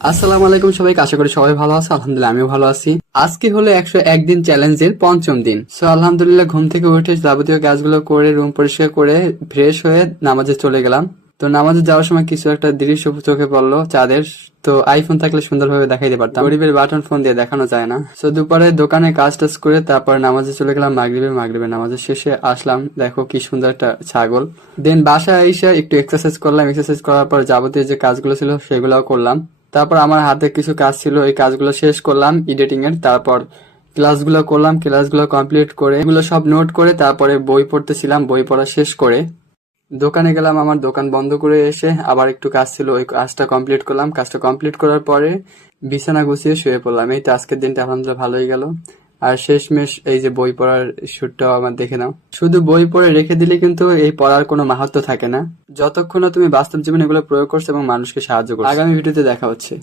আসসালামু আলাইকুম সবাইকে, আশা করি সবাই ভালো আছে। আলহামদুলিল্লাহ আমিও ভালো আছি। আজকে হলো 101 দিন চ্যালেঞ্জের পঞ্চম দিন। সো আলহামদুলিল্লাহ ঘুম থেকে উঠে যাবতীয় কাজগুলো করে রুম পরিষ্কার করে ফ্রেশ হয়ে নামাজে চলে গেলাম। তো নামাজে যাওয়ার সময় কিছু একটা দৃশ্য চোখে পড়লো চাঁদের। তো আইফোন থাকলে সুন্দরভাবে দেখাইতে পারতাম, গরিবের বাটন ফোন দিয়ে দেখানো যায় না। সো দুপুরে দোকানে কাজ টাজ করে তারপর নামাজে চলে গেলাম। মাগরিবের নামাজের শেষে আসলাম, দেখো কি সুন্দর একটা ছাগল। দেন বাসায় এসে একটু এক্সারসাইজ করলাম। এক্সারসাইজ করার পর যাবতীয় যে কাজগুলো ছিল সেগুলোও করলাম। তারপর আমার হাতে কিছু কাজ ছিল, এই কাজগুলো শেষ করলাম এডিটিং এর। তারপর ক্লাসগুলো করলাম, ক্লাসগুলো কমপ্লিট করে এগুলো সব নোট করে তারপরে বই পড়তেছিলাম। বই পড়া শেষ করে দোকানে গেলাম। আমার দোকান বন্ধ করে এসে আবার একটু কাজ ছিল, ওই কাজটা কমপ্লিট করলাম। কাজটা কমপ্লিট করার পরে বিছানা গুছিয়ে শুয়ে পড়লাম। এই তো আজকের দিনটা আলহামদুলিল্লাহ ভালোই গেল। আর শেষমেশ এই যে বই পড়ার শুটটাও আমার দেখে নাও। শুধু বই পড়ে রেখে দিলে কিন্তু এই পড়ার কোনো মাহাত্ম্য থাকে না, যতক্ষণ না তুমি বাস্তব জীবনে এগুলো প্রয়োগ করছো এবং মানুষকে সাহায্য করছো। আগামী ভিডিওতে দেখা হচ্ছে।